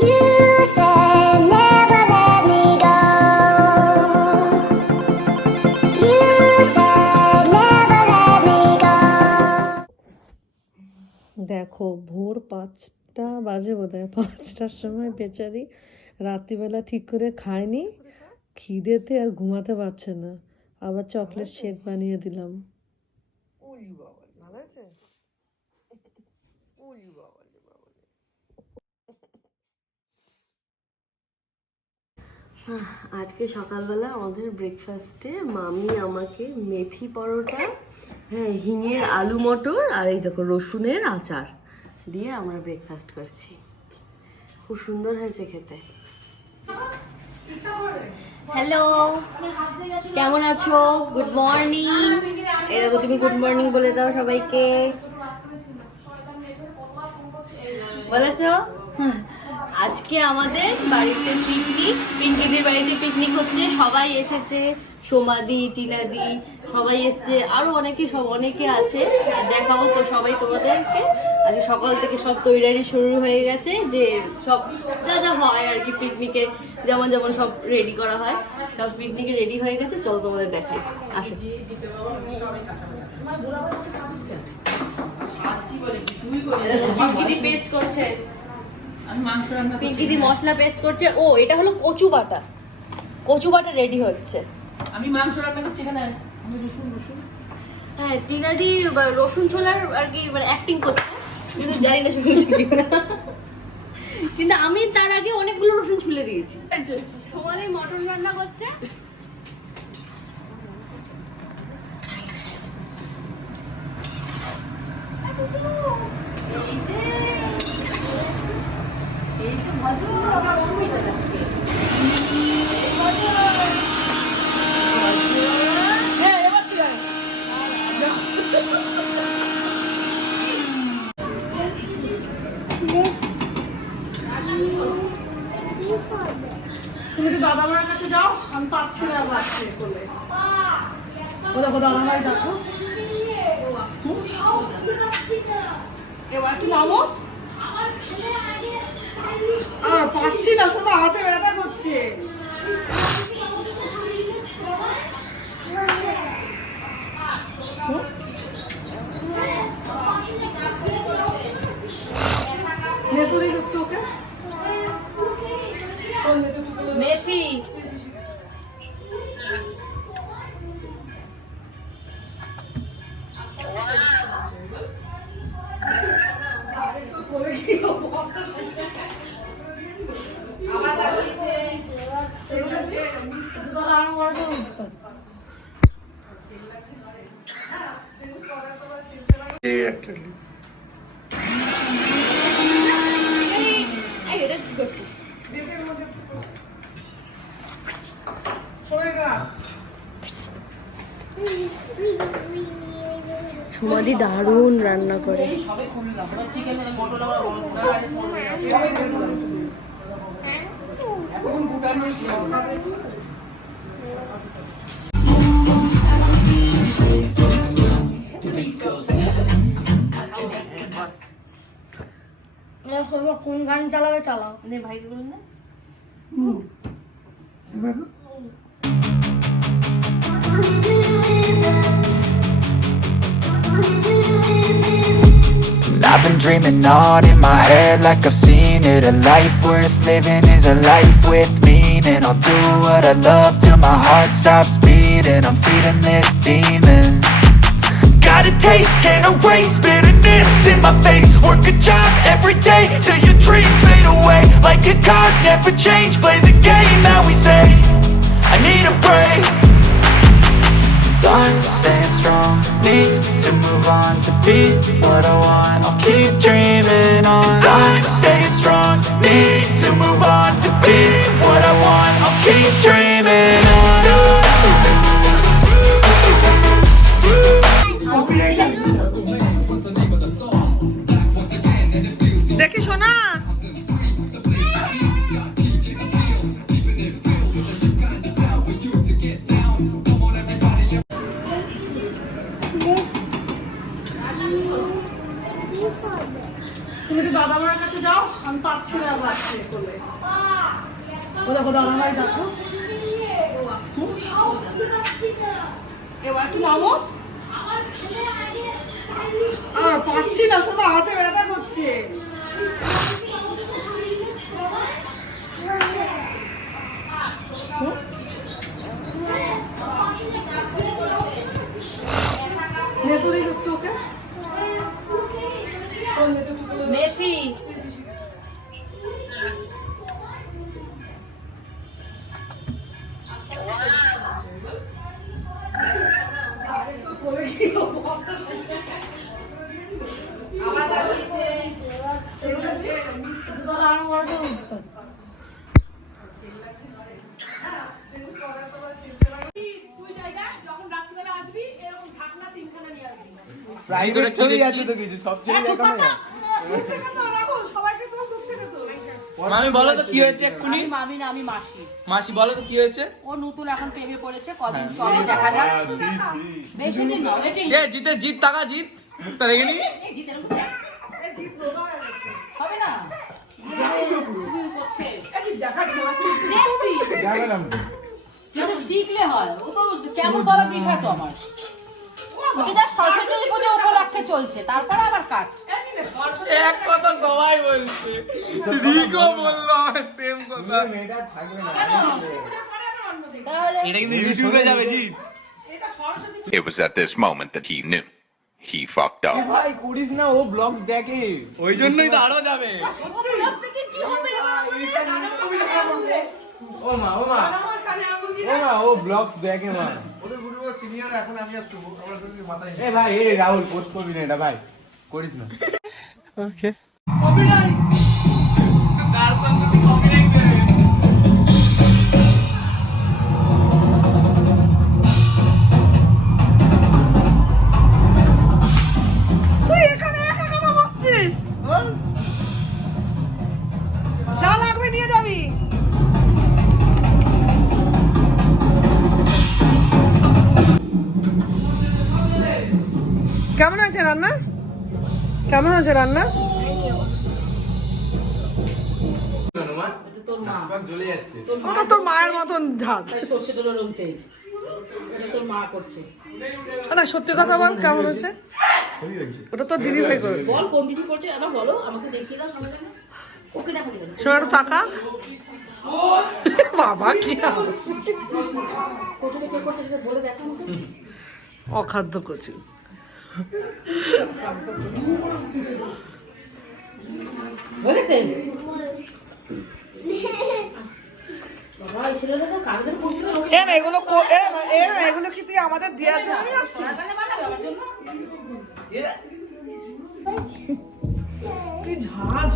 You said never let me go. You said never let me go. দেখো ভোর 5টা বাজে বোধহয়, 5টার সময় বেচারি রাত্রিবেলা ঠিক করে খায়নি, খিদেতে আর ঘুমাতে পারছে না, আবার চকলেট শেক বানিয়ে দিলাম। ভালো আছে? আজকে সকালবেলা আমাদের ব্রেকফাস্টে মামি আমাকে মেথি পরোটা, হ্যাঁ হিঙের আলু মটর আর এই দেখো রসুনের আচার দিয়ে আমরা ব্রেকফাস্ট করছি। খুব সুন্দর হয়েছে খেতে। হ্যালো, কেমন আছো? Good morning. এই দেখো তুমি গুড মর্নিং বলে দাও সবাইকে। বলেছো? আজকে আমাদের বাড়িতে পিকনিক, পিঙ্কিদির বাড়িতে পিকনিক হচ্ছে, সবাই এসেছে, সোমাদি, টিনাদি সবাই এসছে, আরো অনেকে আছে, দেখাবো তো সবাই তোমাদেরকে। আজকে সকাল থেকে সব তৈরি শুরু হয়ে গেছে, যে সব যা যা হয় আর কি পিকনিকে, যেমন যেমন সব রেডি করা হয়, সব পিকনিকে রেডি হয়ে গেছে। চলো তোমাদের দেখাই, আসো। পিঙ্কিদি পেস্ট করছে, পিঙ্কিদি মশলা পেস্ট করছে। ও এটা হলো কচু বাটা, কচু বাটা রেডি হচ্ছে। আমি মাংস রান্না করছি এখানে, আমি রসুন। হ্যাঁ টিনাদি রসুন ছোলার আর কি মানে অ্যাক্টিং করছে, কিন্তু জানি না শুনছি কিনা। কিন্তু আমি তার আগে অনেকগুলো রসুন ছুলে দিয়েছি। সোমাদি মটন রান্না করছে। এই যে ভাজো তুমি তো দাদা ভাইয়ের কাছে যাও, আমি পাচ্ছি না বাচ্চা বলে। ও দেখো দাদা ভাই দেখো, এবার একটু নামো। আর পাচ্ছি না, শোনো হাতে ব্যথা করছে। নেতুরি করতে ওকে মেথি। সুমাদি দারুণ রান্না করে। কোন গান চালাবে চালাও। ভাইকে বলুন না। I've been dreaming on in my head like I've seen it. A life worth living is a life with meaning. I'll do what I love till my heart stops beating. I'm feeding this demon. Got a taste, can't erase bitterness in my face. Work a job every day till your dreams fade away. Like a card, never change, play the game that we say. I need a break. I'm staying strong, need to move on to be what I want. I'll keep dreaming on. I'm staying strong, need to move on to be what I want. I'll keep dreaming on. দেখি শোনা, তুমি তো দাদা ভাইয়ের কাছে যাও, আমি পাচ্ছি না বাচ্চা বলে। করলে। ও দেখো দাদাভাই যাচ্ছ। এবার একটু নামো। পাচ্ছি না, শোনো হাতে ব্যথা করছে। নেতুরি একটু ওকে মেথি প্রাইভেট ছবি আছে তো কিছু সব ছবি দেখা নেই। মামি বলো তো কি হয়েছে এক্ষুনি? মামি না আমি মাসি। মাসি বলো তো কি হয়েছে? ও নতুন এখন প্রেমে পড়েছে, কদিন চলে দেখা যাক। বেশি দিন নয় এটাই। কে জিতে? জিত টাকা জিত মুখটা দেখে নি। এই জিতের মুখে হবে না। করছে। কিন্তু ঠিকলে হয়। ও তো কেমন বলা বিখ্যাত আমার। ওটা যা সরস্বতী পুজো উপলক্ষে চলছে, তারপরে আবার কাট। এক কথা সবাই বলছে, রিকো বললো সেম কথা। তাহলে এটা কিন্তু ইউটিউবে যাবে জিত। It was at this moment that he knew. He fucked up. ভাই করিস না, ও ব্লগস দেখে। ওই জন্যই তো আরো যাবে। ও ব্লগ থেকে কি হবে ও মা ও মা ও মা, ও ব্লগস দেখে মা। এ ভাই, এ রাহুল পোস্ট করবি না এটা ভাই, করিস না। ওকে তুই এখানে একা কেন বসছিস? যা লাগবে নিয়ে যাবি। কেমন আছে রান্না? কেমন আছে রান্না? তোর মা, জ্বলে যাচ্ছে। তোর মায়ের মতন ঝাঁজ। সর্ষে তোলা রং তেজ, এটা তোর মা করছে। না সত্যি কথা বল, কেমন হচ্ছে? ওটা তোর দিদি ভাই করেছে। বল কোন দিদি করছে এটা বলো, আমাকে দেখিয়ে দাও সামনে। ওকে দেখো নি শোনো একটু টাকা। বাবা কি কোথায় কে করছে সেটা বলে দেখো আমাকে। অখাদ্য কচু। বলেছেন বাবা এই ছেলেটা তো কাগজের করতে হবে। এগুলো কি তুই আমাদের দেওয়ার জন্য আসছিস? বানাবে আমার জন্য। কি ঝাঁজ।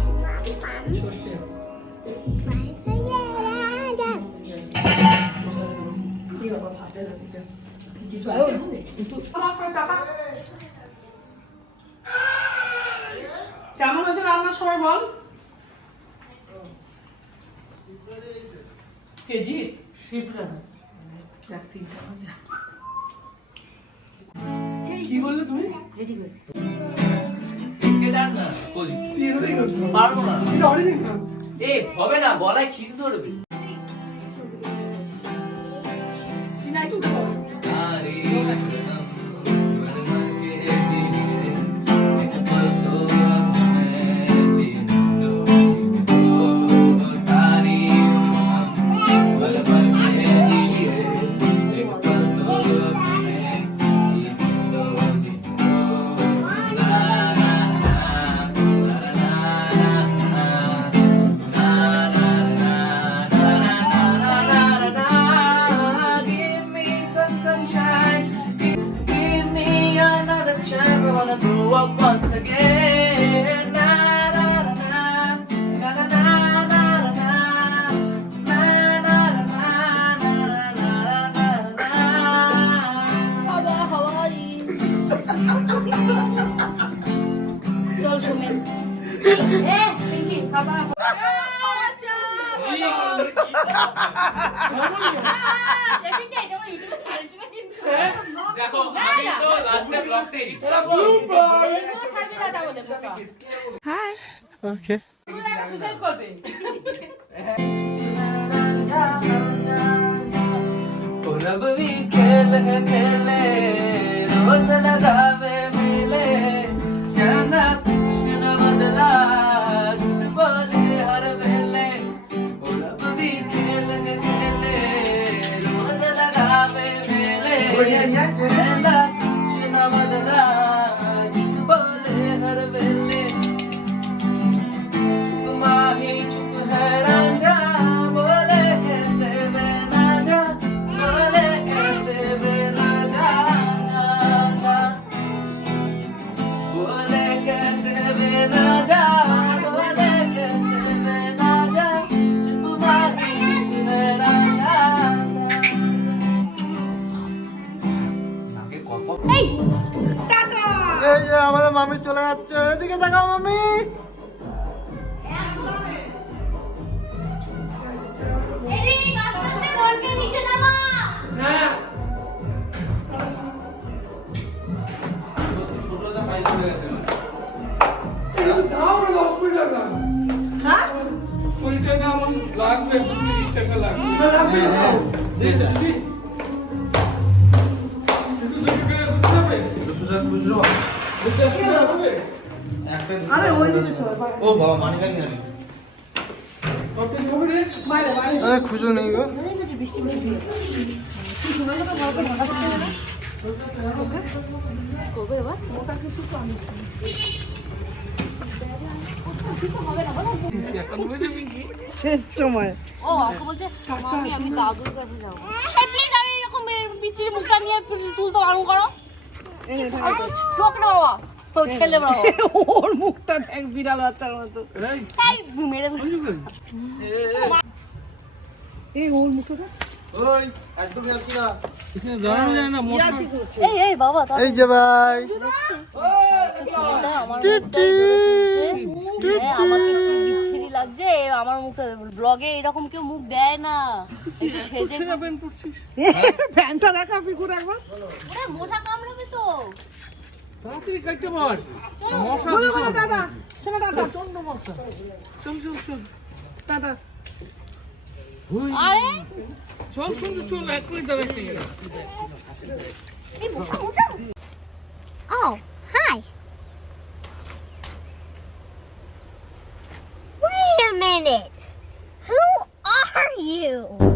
কেমন হচ্ছে রান্নার সময় বল? কেজি শিবরা কি বললে তুমি? রেডি করে এসকে ডান না কই পারবো না। এ হবে না, গলায় খিস ধরবে। আরে once again. Na na na na na na na na na na na na. বাবা হাওয়াই চল ঘুমে। এ পিঙ্কি বাবা দেখো আমি তো লাস্টে ব্লগতে হাই ওকে সুসাইড করবে। खेले रोज लगावे मिले कहना कुछ न बदला झूठ बोले हर वेले ओ रब भी खेल खेले रोज लगावे मिले कहना कुछ न बदला झूठ बोले हर वेले तुम्हारी चुप है राजा बोले कैसे मैं ना जा बोले कैसे मैं ना जा बोले कैसे मैं ना जा बोले कैसे मैं ना जा चुप माही चुप है राजा এই এই যে আমাদের মামি চলে যাচ্ছে, এদিকে তাকাও মামি। এদিকে আস্তে আস্তে বোনকে নিচে নামা। দাও না 10 কোটি টাকা। হ্যাঁ 20 টাকা আমার লাগবে, 30 টাকা লাগবে। দে যা আরে ওই দিকে চল। ও বাবা মানি ব্যাগ নিয়ে আনি। আরে খুঁজো নেই গো। শেষ সময় ও আমাকে বলছে মামি আমি দাদুর কাছে যাব। প্লিজ আমি এরকম বিচির মুখটা নিয়ে তুলতে বারণ করো। লোক না বাবা ও ছেলে বাবা ওর মুখটা দেখ বিড়াল বাচ্চার মতো। এই মেরে এই ওর মুখটা ওই একদম ইয়ার্কি না। এই এই বাবা এই যে ভাই ছেলেটা আমার মুখটাই ধরে তুলছে। আমাকে কি বিচ্ছিরি লাগছে আমার মুখটা ব্লগে এরকম কেউ মুখ দেয় না। একটু সেজে প্যান্টটা দেখা ফিকুর একবার। ওরে মশা কামড়াবে তো। তাড়াতাড়ি কাটতে পার। বলো বলো দাদা শোনো দাদা চন্ড মশা চল চল চল দাদা আরে চল চল চল এক মিনিট দাঁড়া এই মশা মশা। Oh, hi. Wait a minute. Who are you?